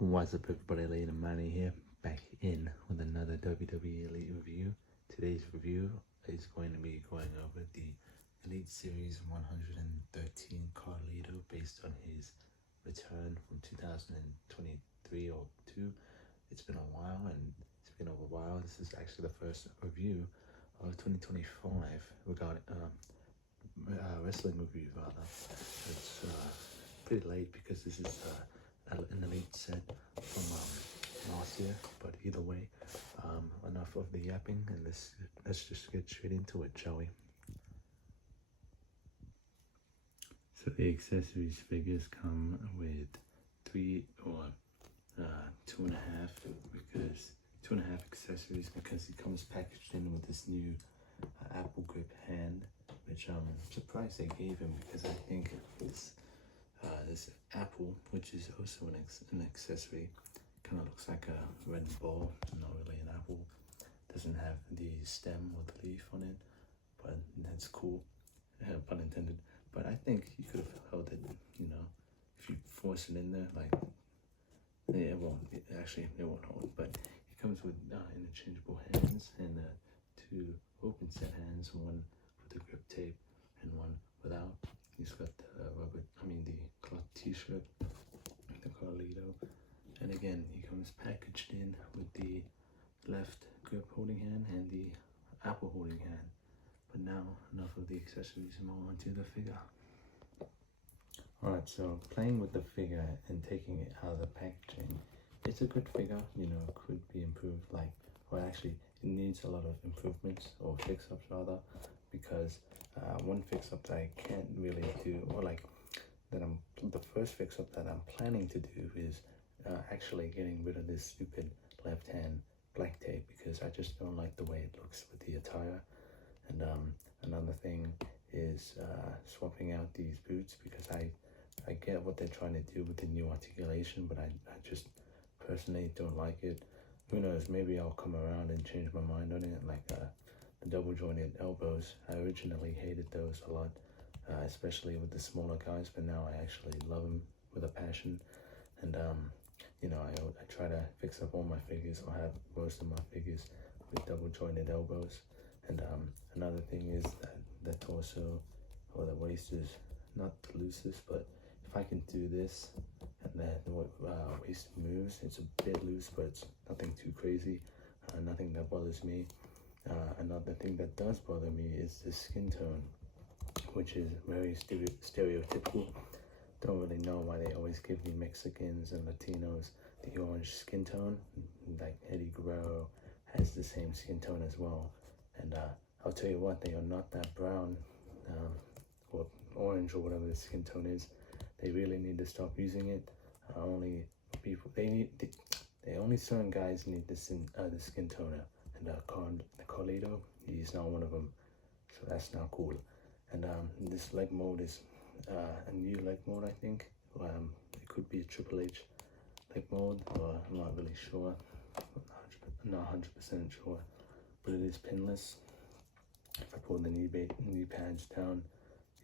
What's up everybody, Lane and Manny here, back in with another WWE Elite review. Today's review is going to be going over the Elite Series 113 Carlito based on his return from 2023 or 2. It's been a while and it's been over a while. This is actually the first review of 2025 regarding wrestling review rather. It's pretty late because this is an Elite set from last year, but either way, enough of the yapping, and let's just get straight into it, shall we? So the accessories figures come with 3 or 2.5, because 2.5 accessories, because it comes packaged in with this new Apple grip hand, which I'm surprised they gave him, because I think this apple, which is also an accessory, kind of looks like a red ball, not really an apple. Doesn't have the stem or the leaf on it, but that's cool, pun intended. But I think you could have held it, you know, if you force it in there, like, it won't hold, but it comes with interchangeable hands and 2 open set hands, one with the grip tape and one without. He's got the cloth t-shirt, the Carlito, and again, he comes packaged in with the left grip holding hand and the apple holding hand. But now, enough of the accessories, and more onto the figure. Alright, so playing with the figure and taking it out of the packaging, it's a good figure, you know, it could be improved, it needs a lot of improvements, or fix-ups rather, because one fix-up that I can't really do, or the first fix-up that I'm planning to do is actually getting rid of this stupid left hand black tape, because I just don't like the way it looks with the attire. And another thing is swapping out these boots, because I get what they're trying to do with the new articulation, but I just personally don't like it. Who knows, maybe I'll come around and change my mind on it, like the double jointed elbows. I originally hated those a lot, especially with the smaller guys, but now I actually love them with a passion. And you know, I try to fix up all my figures, or have most of my figures with double jointed elbows. And another thing is that the torso or the waist is not the loosest, but if I can do this and then the waist moves, it's a bit loose, but it's nothing too crazy, nothing that bothers me. Another thing that does bother me is the skin tone, which is very stereotypical. Don't really know why they always give the Mexicans and Latinos the orange skin tone. Like Eddie Guerrero has the same skin tone as well. And I'll tell you what, they are not that brown or orange or whatever the skin tone is. They really need to stop using it. Only certain guys need the skin toner. And the Carlito, he's not one of them, so that's not cool. And this leg mode is a new leg mode, I think. It could be a Triple H leg mode, or I'm not really sure. I'm not 100% sure, but it is pinless. If I pull the knee pads down,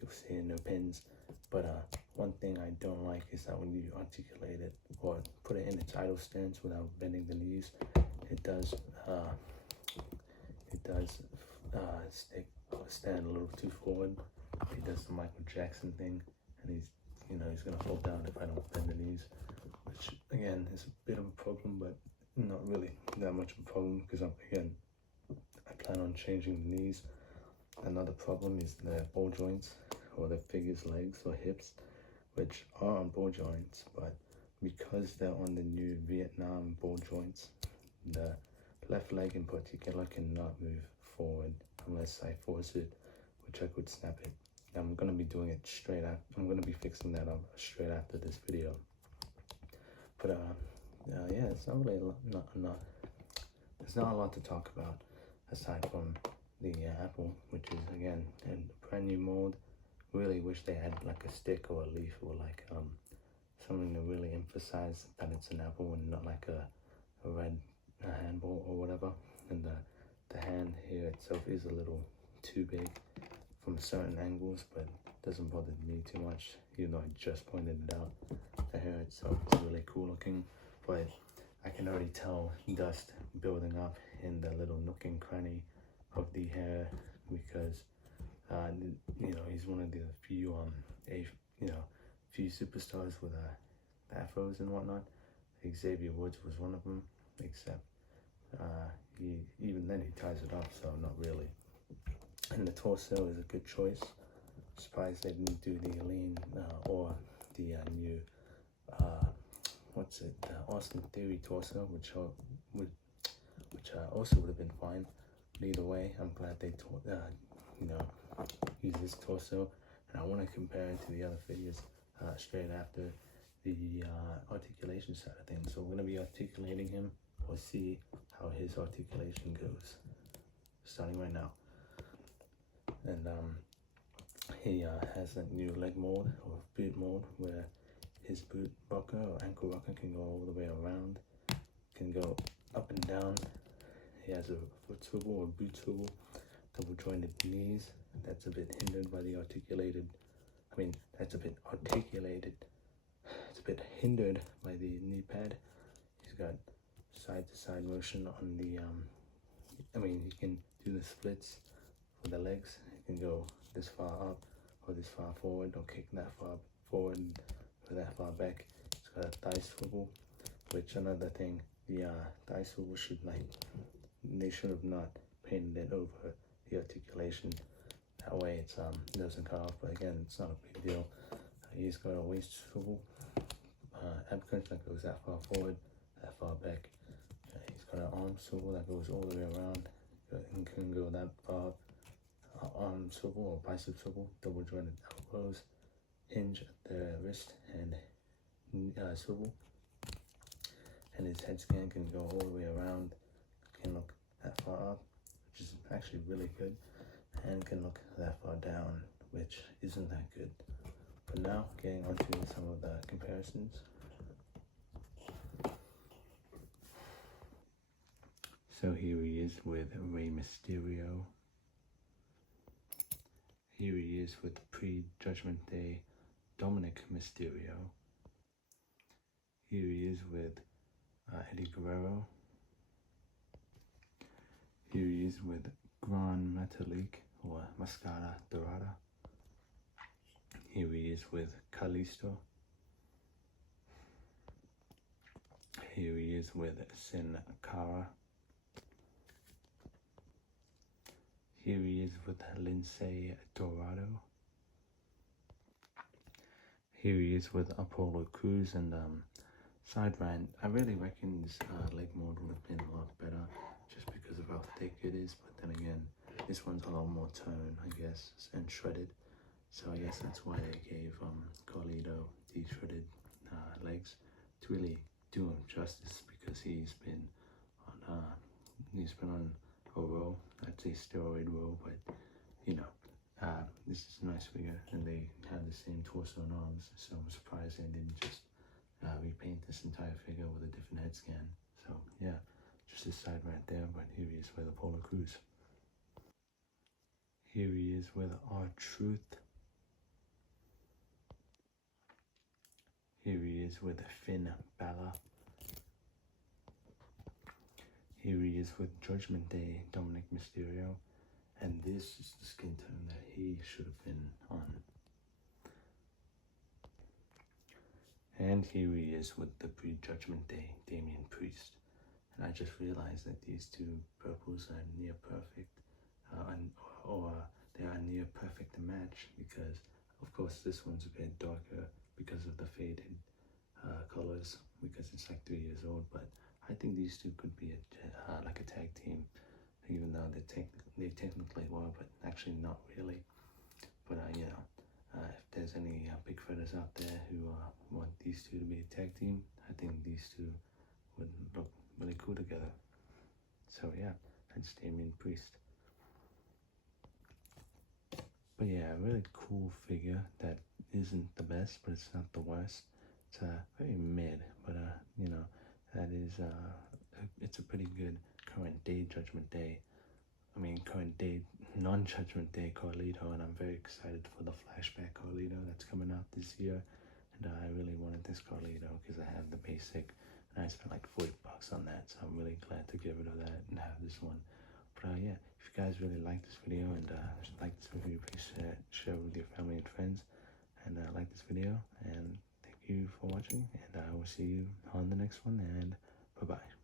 you'll see no pins. But one thing I don't like is that when you articulate it or put it in its idle stance without bending the knees, it does stand a little too forward. He does the Michael Jackson thing, and he's gonna fall down if I don't bend the knees, which again is a bit of a problem, but not really that much of a problem, because I plan on changing the knees. Another problem is the ball joints, or the figure's legs or hips, which are on ball joints, but because they're on the new Vietnam ball joints, the left leg in particular cannot move forward unless I force it, which I could snap it. I'm going to be doing it straight after. I'm going to be fixing that up straight after this video. But yeah, it's not really there's not a lot to talk about aside from the apple, which is again in a brand new mold. Really wish they had like a stick or a leaf, or like something to really emphasize that it's an apple and not like a red handball or whatever. And the hand here itself is a little too big from certain angles, but doesn't bother me too much, even though I just pointed it out. The hair itself is really cool looking. but I can already tell dust building up in the little nook and cranny of the hair because he's one of the few few superstars with afros and whatnot. Xavier Woods was one of them, except even then he ties it off, so not really. And the torso is a good choice. Surprised they didn't do the lean or the new Austin Theory torso, which also would have been fine. But either way, I'm glad they use this torso, and I want to compare it to the other figures straight after the articulation side of things. So we're going to be articulating him. We'll see how his articulation goes, starting right now. And he has a new leg mold or boot mold where his boot buckle or ankle buckle can go all the way around, can go up and down. He has a foot swivel or boot swivel, double jointed knees. That's a bit hindered by the articulated. It's a bit hindered by the knee pad. He's got side to side motion on the. He can do the splits for the legs. He can go this far up or this far forward, or kick that far forward or that far back. It's got a thigh swivel, which another thing, the thigh swivel they should have not painted it over the articulation. That way it doesn't cut off, but again, it's not a big deal. He's got a waist swivel, ab crunch that goes that far forward, that far back. He's got an arm swivel that goes all the way around. It can go that far. Arm swivel or bicep swivel, double jointed elbows, hinge at the wrist, and swivel. And his head scan can go all the way around, can look that far up, which is actually really good, and can look that far down, which isn't that good. But now, getting onto some of the comparisons. So here he is with Rey Mysterio. Here he is with pre-Judgment Day Dominic Mysterio. Here he is with Eddie Guerrero. Here he is with Gran Metalik or Mascara Dorada. Here he is with Carlito. Here he is with Sin Cara. Here he is with Lindsay Dorado. Here he is with Apollo Crews and Side Rant. I really reckon this leg mold would have been a lot better just because of how thick it is, but then again, this one's a lot more tone, I guess, and shredded. So I guess that's why they gave Carlito the shredded legs to really do him justice, because he's been on a roll. I'd say steroid roll, but this is a nice figure, and they have the same torso and arms, so I'm surprised they didn't just repaint this entire figure with a different head scan. So yeah, just his side right there, but here he is with Apollo Crews. Here he is with R-Truth. Here he is with Finn Balor. Here he is with Judgment Day Dominic Mysterio. And this is the skin tone that he should have been on. And here he is with the pre-Judgment Day Damian Priest. And I just realized that these two purples are near perfect, or they are near perfect to match, because of course this one's a bit darker because of the faded colors, because it's like 3 years old. But I think these two could be like a tag team, even though they technically were, but actually not really. But if there's any big fitters out there who want these two to be a tag team, I think these two would look really cool together. So yeah, that's Damian Priest. But yeah, a really cool figure that isn't the best, but it's not the worst. It's very mid, but that is it's a pretty good current day Judgment Day. Current day non-Judgment Day Carlito, and I'm very excited for the flashback Carlito that's coming out this year. And I really wanted this Carlito because I have the basic, and I spent like $40 on that, so I'm really glad to get rid of that and have this one. But yeah, if you guys really like this video and like this video, please share it with your family and friends, and like this video, and thank you for watching, and I will see you on the next one, and bye bye.